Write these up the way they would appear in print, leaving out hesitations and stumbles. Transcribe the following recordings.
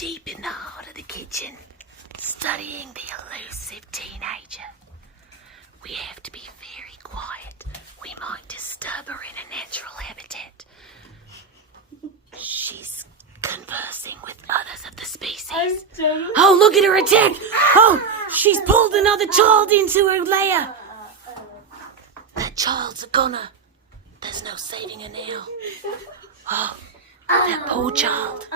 deep in the heart of the kitchen, studying the elusive teenager. We have to be very quiet. We might disturb her in a natural habitat. She's conversing with others of the species. Oh, look at her attack! Oh, she's pulled another child into her lair. That child's a goner. There's no saving her now. Oh, that poor child.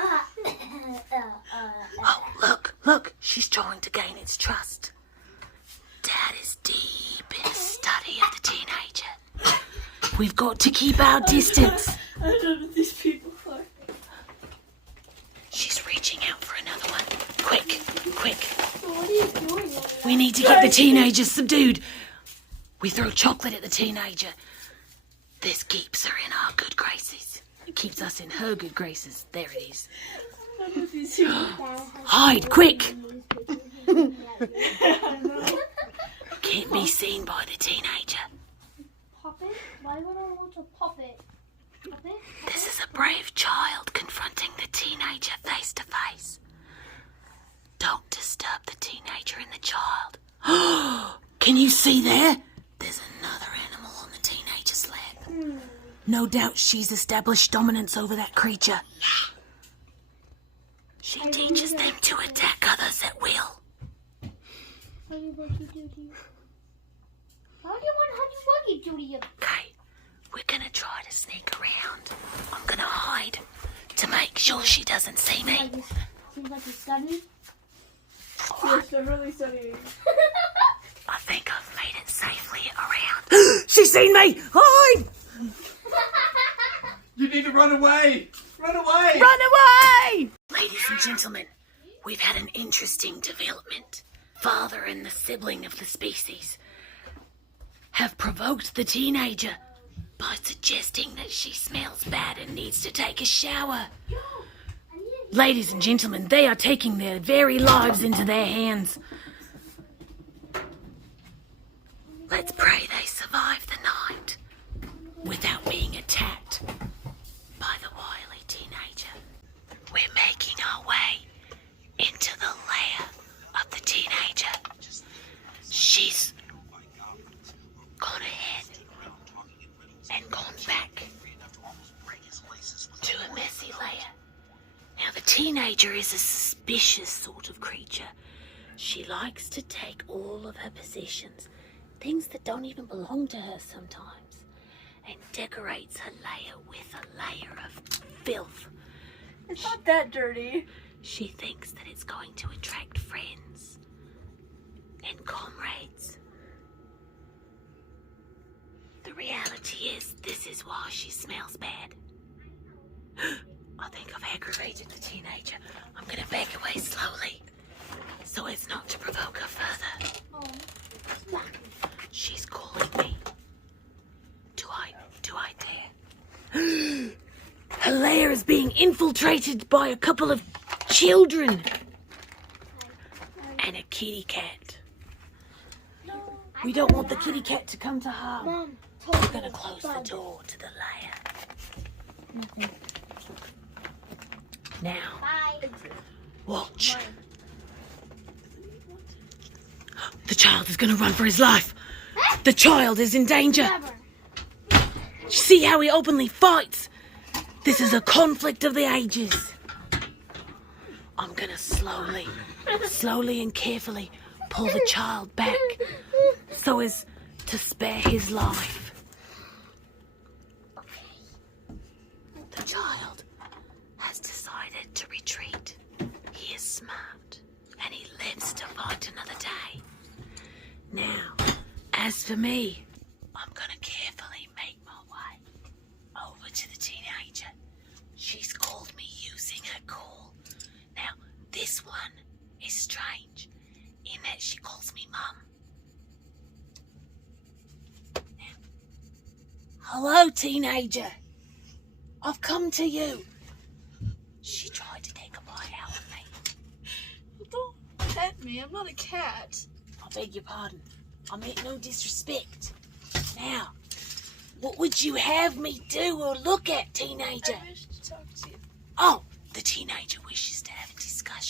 Oh, look, she's trying to gain its trust. Dad is deep in study of the teenager. We've got to keep our distance. I don't know what these people are. She's reaching out for another one. Quick. What are you doing? We need to get the teenager subdued. We throw chocolate at the teenager. This keeps her in our good graces. It keeps us in her good graces. There it is. I don't know these people. Hide, quick! Can't be seen by the teenager. Puppet? Why would I want to puppet? Puppet? This is a brave child confronting the teenager face to face. Don't disturb the teenager and the child. Can you see there? There's another animal on the teenager's lap. No doubt she's established dominance over that creature. She teaches them to attack others at will. How do you want to do to you? How do you want to do to you? Okay, we're gonna try to sneak around. I'm gonna hide to make sure she doesn't see me. Seems like you're studying. Yes, they're really studying. I think I've made it safely around. She's seen me! Hide! You need to run away! Run away! Run away! Ladies and gentlemen, we've had an interesting development. Father and the sibling of the species have provoked the teenager by suggesting that she smells bad and needs to take a shower. Ladies and gentlemen, they are taking their very lives into their hands. Let's pray they survive the night without being attacked by the wily teenager. We're making our way into the lair of the teenager. She's gone ahead and gone back to a messy lair. Now the teenager is a suspicious sort of creature. She likes to take all of her possessions, things that don't even belong to her sometimes, and decorates her lair with a layer of filth. It's not that dirty. She thinks that it's going to attract friends and comrades. The reality is, this is why she smells bad. I think I've aggravated the teenager. I'm going to back away slowly so as not to provoke her further. She's calling me. Do I dare? Her lair is being infiltrated by a couple of children and a kitty cat. We don't want the kitty cat to come to harm. Mom, We're going to close the door to the lair. Now, bye. watch. The child is going to run for his life. The child is in danger. Never. See how he openly fights? This is a conflict of the ages. I'm going to slowly and carefully pull the child back so as to spare his life. The child has decided to retreat. He is smart and he lives to fight another day. Now, as for me, I'm going to carefully make my way over to the teenager. She's called me using her call. Now, this one is strange in that she calls me Mum. Hello, teenager. I've come to you. She tried to take a bite out of me. Don't pet me. I'm not a cat. I beg your pardon. I meant no disrespect. Now, what would you have me do or look at, teenager? I wish to talk to you. Oh, the teenager wishes to have a discussion.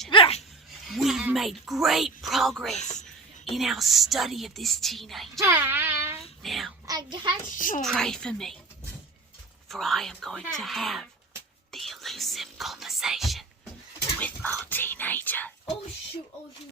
made great progress in our study of this teenager. Now, I got you. pray for me, for I am going to have the elusive conversation with our teenager. Oh shoot, oh shoot.